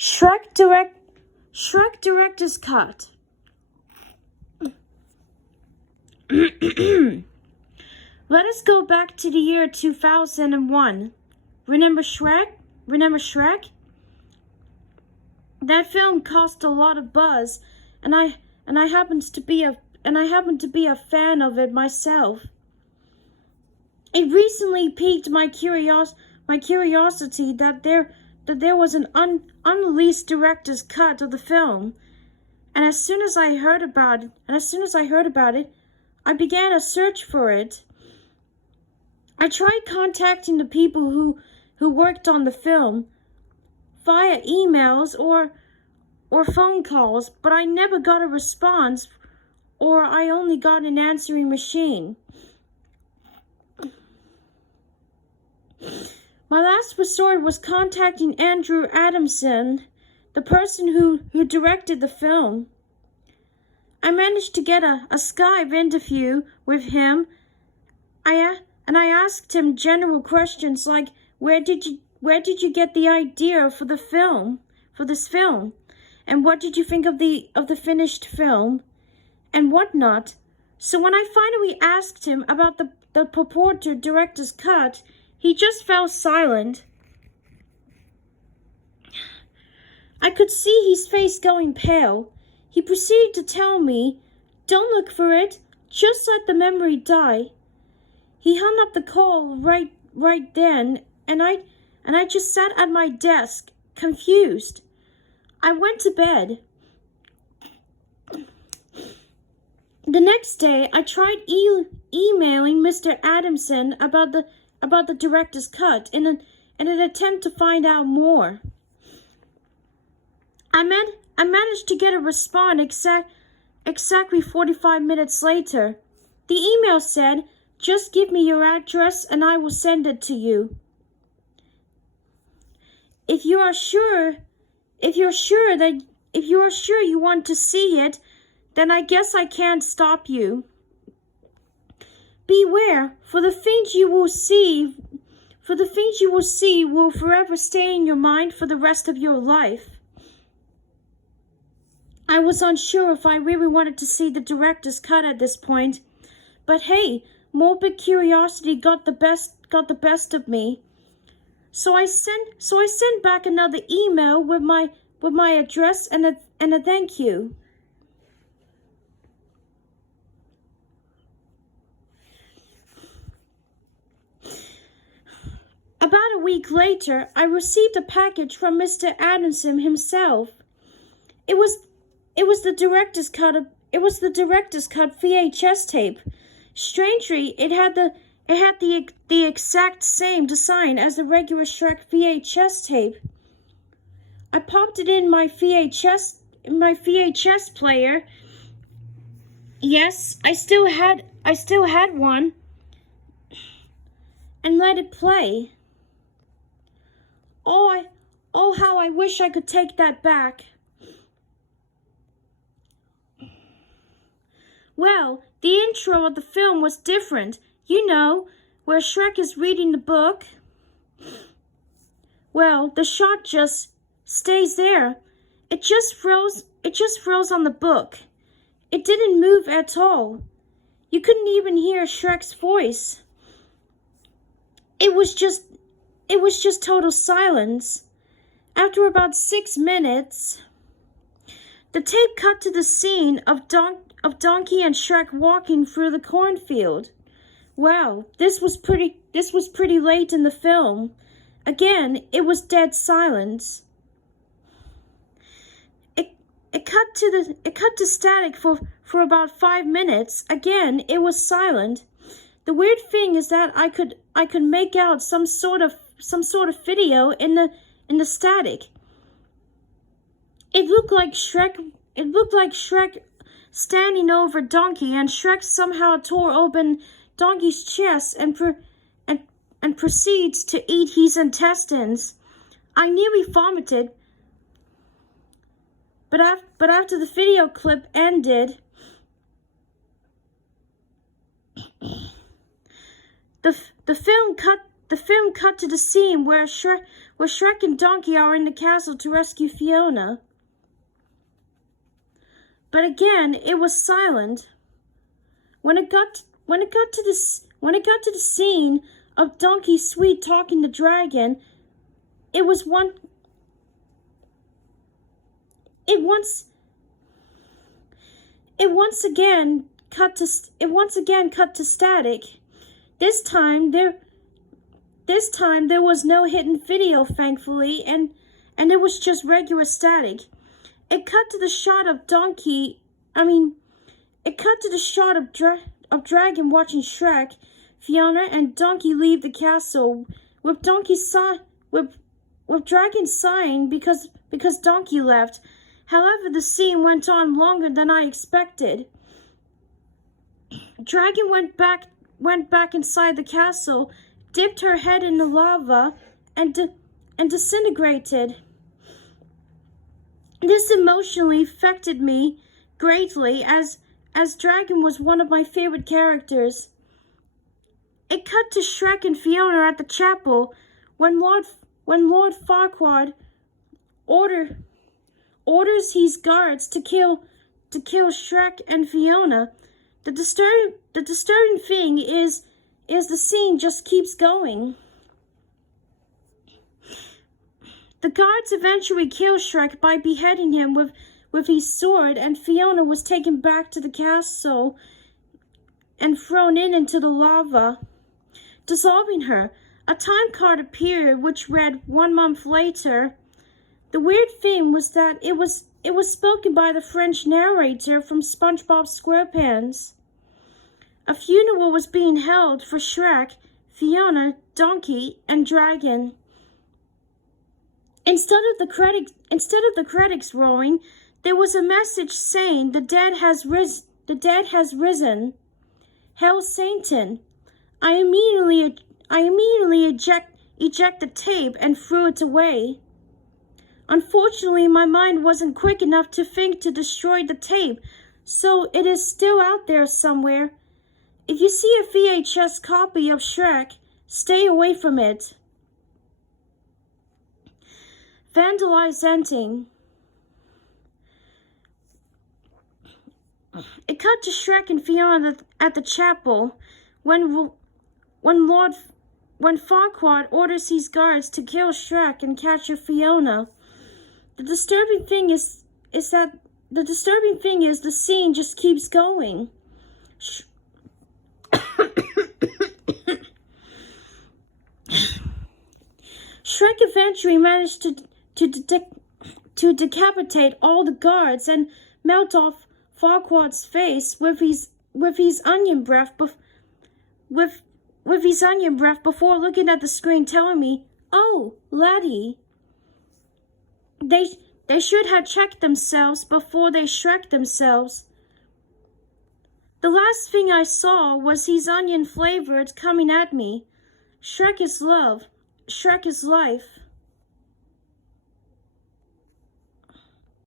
Shrek direct Shrek director's cut. Let us go back to the year 2001. Remember Shrek? Remember Shrek? That film caused a lot of buzz, and I happened to be a fan of it myself. It recently piqued my curiosity that there was an unreleased director's cut of the film, and as soon as I heard about it, I began a search for it. I tried contacting the people who worked on the film via emails or phone calls, but I never got a response, or I only got an answering machine. My last resort was contacting Andrew Adamson, the person who directed the film. I managed to get a Skype interview with him. I asked him general questions like, where did you get the idea for this film? And what did you think of the finished film? And whatnot. So when I finally asked him about the purported director's cut, he just fell silent. I could see his face going pale. He proceeded to tell me, "Don't look for it, just let the memory die." He hung up the call right then, and I just sat at my desk, confused. I went to bed. The next day, I tried emailing Mr. Adamson about the director's cut in an attempt to find out more. I managed to get a response exactly 45 minutes later. The email said, "Just give me your address and I will send it to you. If you are sure you want to see it, then I guess I can't stop you. Beware, for the things you will see will forever stay in your mind for the rest of your life." I was unsure if I really wanted to see the director's cut at this point, but hey, morbid curiosity got the best of me. So I sent back another email with my address and a thank you. About a week later, I received a package from Mr. Adamson himself. It was the director's cut VHS tape. Strangely, it had the exact same design as the regular Shrek VHS tape. I popped it in my VHS player. Yes, I still had one, and let it play. Oh, how I wish I could take that back. Well, the intro of the film was different. You know, where Shrek is reading the book. Well, the shot just stays there. It just froze on the book. It didn't move at all. You couldn't even hear Shrek's voice. It was just total silence. After about 6 minutes, the tape cut to the scene of Donkey and Shrek walking through the cornfield. Wow, this was pretty late in the film. Again, it was dead silence. It cut to static for about 5 minutes. Again, it was silent. The weird thing is that I could make out some sort of video in the static. It looked like Shrek standing over Donkey, and Shrek somehow tore open Donkey's chest and proceeds to eat his intestines. I nearly vomited, but after the video clip ended, the film cut The film cut to the scene where Shrek and Donkey are in the castle to rescue Fiona. But again, it was silent. When it got to the scene of Donkey sweet talking the dragon, it once again cut to static. This time there was no hidden video, thankfully, and it was just regular static. It cut to the shot of Dragon watching Shrek, Fiona, and Donkey leave the castle, with Dragon sighing because Donkey left. However, the scene went on longer than I expected. Dragon went back inside the castle, dipped her head in the lava, and disintegrated. This emotionally affected me greatly, as Dragon was one of my favorite characters. It cut to Shrek and Fiona at the chapel when Lord Farquaad orders his guards to kill Shrek and Fiona. The disturbing thing is the scene just keeps going. The guards eventually kill Shrek by beheading him with his sword, and Fiona was taken back to the castle and thrown into the lava, dissolving her. A time card appeared which read 1 month later. The weird thing was that it was spoken by the French narrator from SpongeBob SquarePants. A funeral was being held for Shrek, Fiona, Donkey, and Dragon. Instead of the credits rolling, there was a message saying the dead has risen. Hail Satan! I immediately eject the tape and threw it away. Unfortunately, my mind wasn't quick enough to think to destroy the tape, so it is still out there somewhere. If you see a VHS copy of Shrek, stay away from it. Vandalized ending. It cut to Shrek and Fiona at the chapel when Farquaad orders his guards to kill Shrek and capture Fiona. The disturbing thing is the scene just keeps going. Shrek eventually managed to decapitate all the guards and melt off Farquaad's face with his onion breath before looking at the screen, telling me, "Oh, laddie, they should have checked themselves before they Shrek themselves." The last thing I saw was his onion flavored coming at me. Shrek is love. Shrek is life.